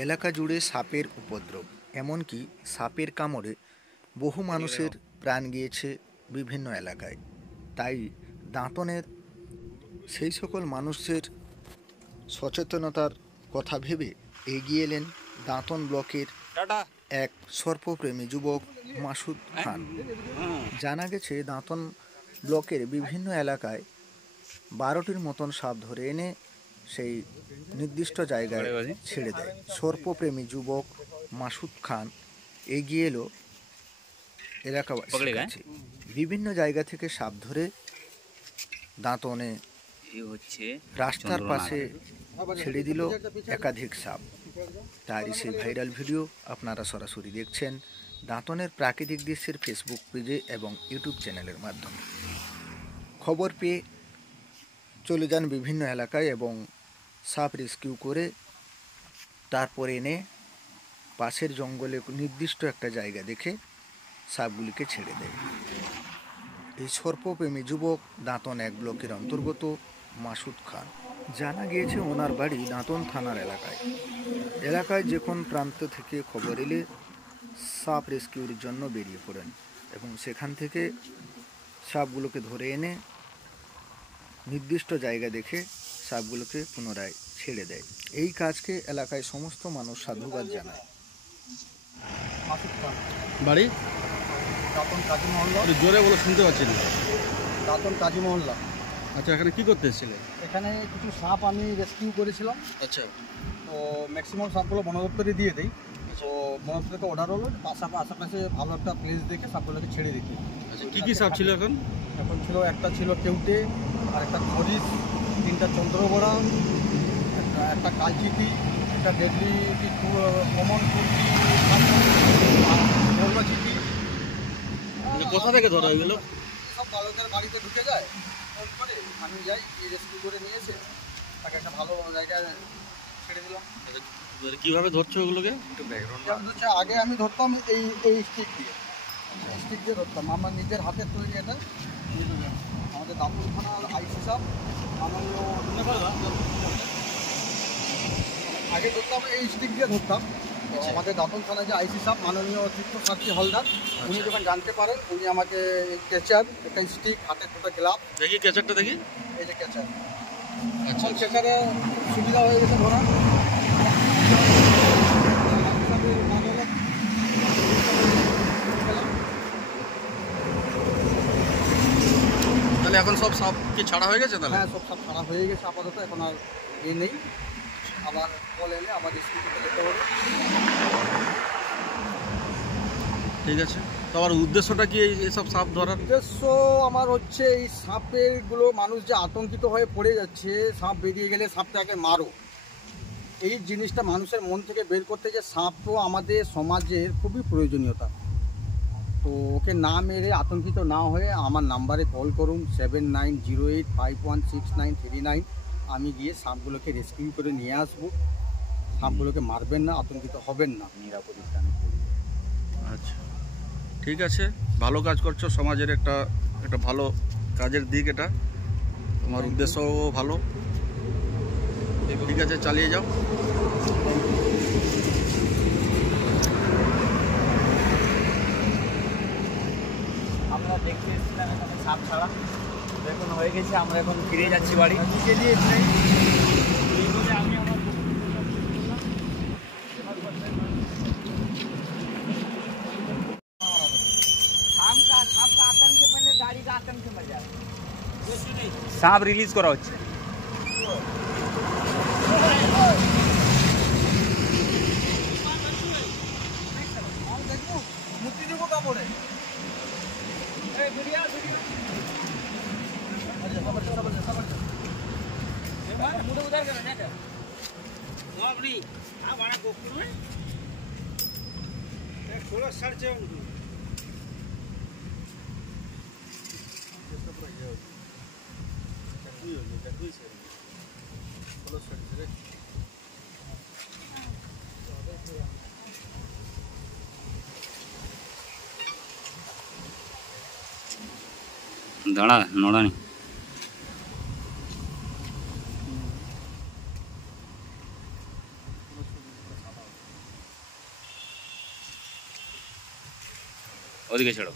এলাকা জুড়ে সাপের উপদ্রব, এমনকি সাপের কামড়ে বহু মানুষের প্রাণ গিয়েছে বিভিন্ন এলাকায়। তাই দাঁতনের সেই সকল মানুষের সচেতনতার কথা ভেবে এগিয়ে এলেন দাঁতন ব্লকের এক সর্পপ্রেমী যুবক মাসুদ খান। জানা গেছে দাঁতন ব্লকের বিভিন্ন এলাকায় 12টির মতন সাপ ধরে এনে সেই নির্দিষ্ট জায়গায় ছেড়ে দেয়। সর্পপ্রেমী যুবক মাসুদ খান এগিয়ে এলো এলাকাবাসীর কাছে। বিভিন্ন জায়গা থেকে সাপ ধরে দাঁতনে রাস্তার পাশে ছেড়ে দিল একাধিক সাপ। তারই সেই ভাইরাল ভিডিও আপনারা সরাসরি দেখছেন দাঁতনের প্রাকৃতিক দৃশ্যের ফেসবুক পেজে এবং ইউটিউব চ্যানেলের মাধ্যমে। খবর পেয়ে চলে যান বিভিন্ন এলাকায় এবং সাপ রেস্কিউ করে তারপরে এনে পাশের জঙ্গলে নির্দিষ্ট একটা জায়গা দেখে সাপগুলিকে ছেড়ে দেয়। এই সর্পপ্রেমী যুবক দাঁতন 1 ব্লকের অন্তর্গত মাসুদ খান। জানা গিয়েছে ওনার বাড়ি দাঁতন থানার এলাকায় যে কোন প্রান্ত থেকে খবর এলে সাপ রেস্কিউর জন্য বেরিয়ে পড়েন এবং সেখান থেকে সাপগুলোকে ধরে এনে নির্দিষ্ট জায়গা দেখে সাপগুলোকে পুনরায় ছেড়ে দেয়। এই কাজকে এলাকায় সমস্ত মানুষ সাধুবাদ জানায়। বাড়ি দাঁতন কাজী মহল্লা। জোরে বলে শুনতে পাচ্ছি না। দাঁতন কাজী মহল্লা। আচ্ছা, এখানে কি করতে এসেছিলে? এখানে কিছু সাপ আমি রেস্কিউ করেছিলাম। আচ্ছা, তো ম্যাক্সিমাম সাপগুলো বন দপ্তরে দিয়ে দিই। তো বন দপ্তর থেকে অর্ডার হলো আশেপাশে ভালো একটা প্লেস দেখে সাপগুলোকে ছেড়ে দিচ্ছি। আচ্ছা, কি কি সাপ ছিল এখন? একটা ছিল কেউটে, আর একটা খরিস, 3টা চন্দ্রবড়া, একটা কালচিটি, একটা ডেডলি কমন চিঠি। কোথা থেকে ধরা হয়ে গেল? সব বালকের বাড়িতে ঢুকে যায়, ফোন করে আমি যাই, রেস্কিউ করে নিয়ে এসে তাকে একটা ভালো জায়গায় ছেড়ে দিলাম। কিভাবে ধরছো ওগুলোকে? আগে আমি ধরতাম এই স্টিক দিয়ে ধরতাম। আমার নিজের হাতের তৈরি এটা। আমাদের দাঁতন থানার আইসি সাপ আগে ধরতাম, এই স্টিক দিয়ে ধরতাম। তো আমাদের দাঁতন থানায় যে আইসি সাপ মাননীয় চিত্তসাক্ষী হলদার, উনি যখন জানতে পারেন, উনি আমাকে ক্যাচার, একটা স্টিক, হাতে 2টা গ্লাভ। দেখি ক্যাচারটা দেখি। এই যে ক্যাচার। আচ্ছা, ক্যাচারে সুবিধা হয়ে গেছে ধরা। তাহলে এখন সব সাপ কি ছাড়া হয়ে গেছে? তাহলে হ্যাঁ, সব সাপ ছাড়া হয়ে গেছে আপাতত। এখন আর নেই। আবার কল এলে আবার রেস্কিউ করতে যেতে হবে। ঠিক আছে। তো আমার উদ্দেশ্যটা কি এইসব সাপ ধরার? উদ্দেশ্য আমার হচ্ছে এই সাপেরগুলো মানুষ যে আতঙ্কিত হয়ে পড়ে যাচ্ছে, সাপ বেরিয়ে গেলে সাপটাকে মারো, এই জিনিসটা মানুষের মন থেকে বের করতে, যে সাপ তো আমাদের সমাজের খুবই প্রয়োজনীয়তা। তো ওকে না মেরে আতঙ্কিত না হয়ে আমার নাম্বারে কল করুন 7908516939। আমি গিয়ে সাপগুলোকে রেস্কিউ করে নিয়ে আসবো। সাপগুলোকে মারবেন না, আতঙ্কিত হবেন না, নিরাপদ স্থানে। আচ্ছা, ঠিক আছে, ভালো কাজ করছো। সমাজের একটা ভালো কাজের দিক এটা। তোমার উদ্দেশ্যও ভালো। ঠিক আছে, চালিয়ে যাও। আমরা দেখতে এসেছিলাম এখানে সাপ ছাড়া, এখন হয়ে গেছে। আমরা এখন ফিরে যাচ্ছি বাড়ি। আমি আমার সাপ রিলিজ করা হচ্ছে। দাঁড়া নড়ানি। ওদিকে ছেড়ো।